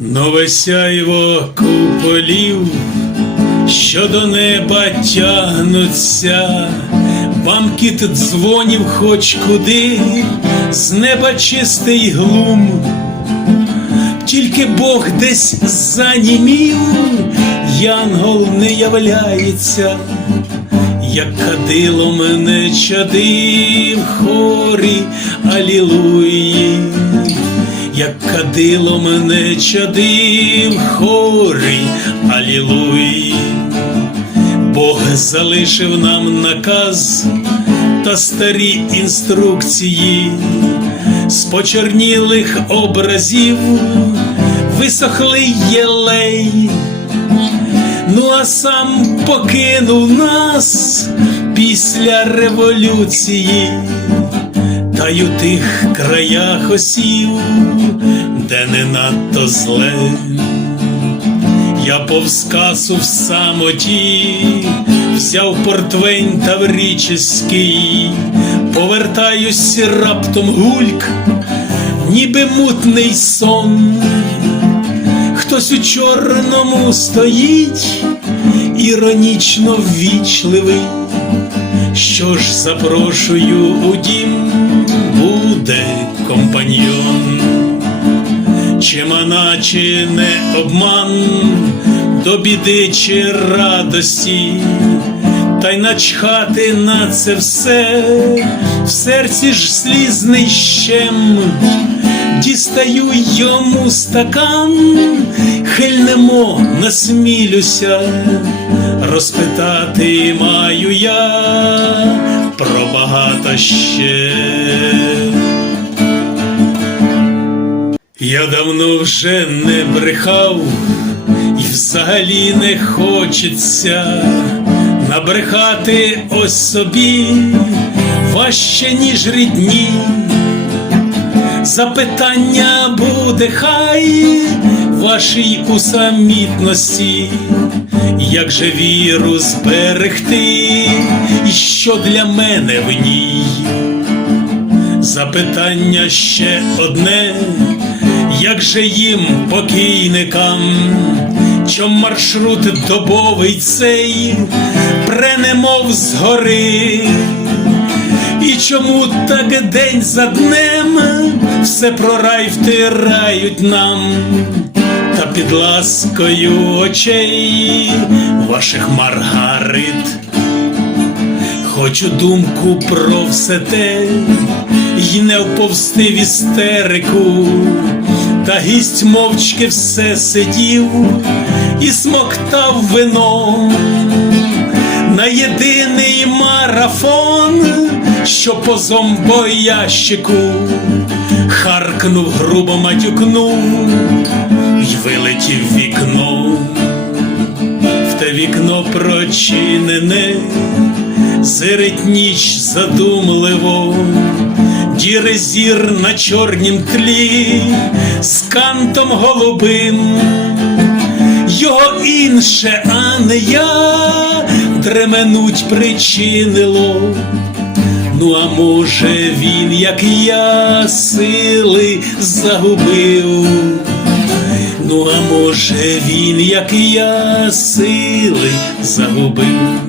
Нове сяйво куполів, що до неба тягнуться, вам кіт дзвонів хоч куди, з неба чистий глум, тільки Бог десь занімів, янгол не являється, як кадило мене чадив хорі, алілуї. Як кадило мене чадив хорий, алілуй. Бог залишив нам наказ та старі інструкції, з почорнілих образів висохлий єлей, ну а сам покинув нас після революції. Та й у тих краях осів, де не надто зле, я повз касу в самоті, взяв портвень тавріческий, повертаюсь раптом гульк, ніби мутний сон, хтось у чорному стоїть, іронічно ввічливий. Що ж запрошую у дім, буде компаньйон, чи мана, чи не обман, до біди чи радості, та й начхати на це все, в серці ж слізний щем, дістаю йому стакан, хильнемо насмілюся, розпитати маю я про багато ще. Я давно вже не брехав, і взагалі не хочеться набрехати ось собі важче, ніж рідні. Запитання буде хай вашій усамітності, як же віру зберегти, і що для мене в ній? Запитання ще одне, як же їм, покійникам, чом маршрут добовий цей пренемов згори? І чому так день за днем все про рай втирають нам, та під ласкою очей ваших маргарит, хочу думку про все те, й не вповсти в істерику, та гість мовчки все сидів і смоктав вино. На єдиний марафон, що по зомбоящику харкнув, грубо матюкнув й вилетів вікно, в те вікно прочинене, зирить ніч задумливо, діре зір на чорнім тлі, з кантом голубим його інше, а не я, дременуть причинило. Ну, а може, він, як я, сили загубив. Ну, а може, він, як я, сили загубив.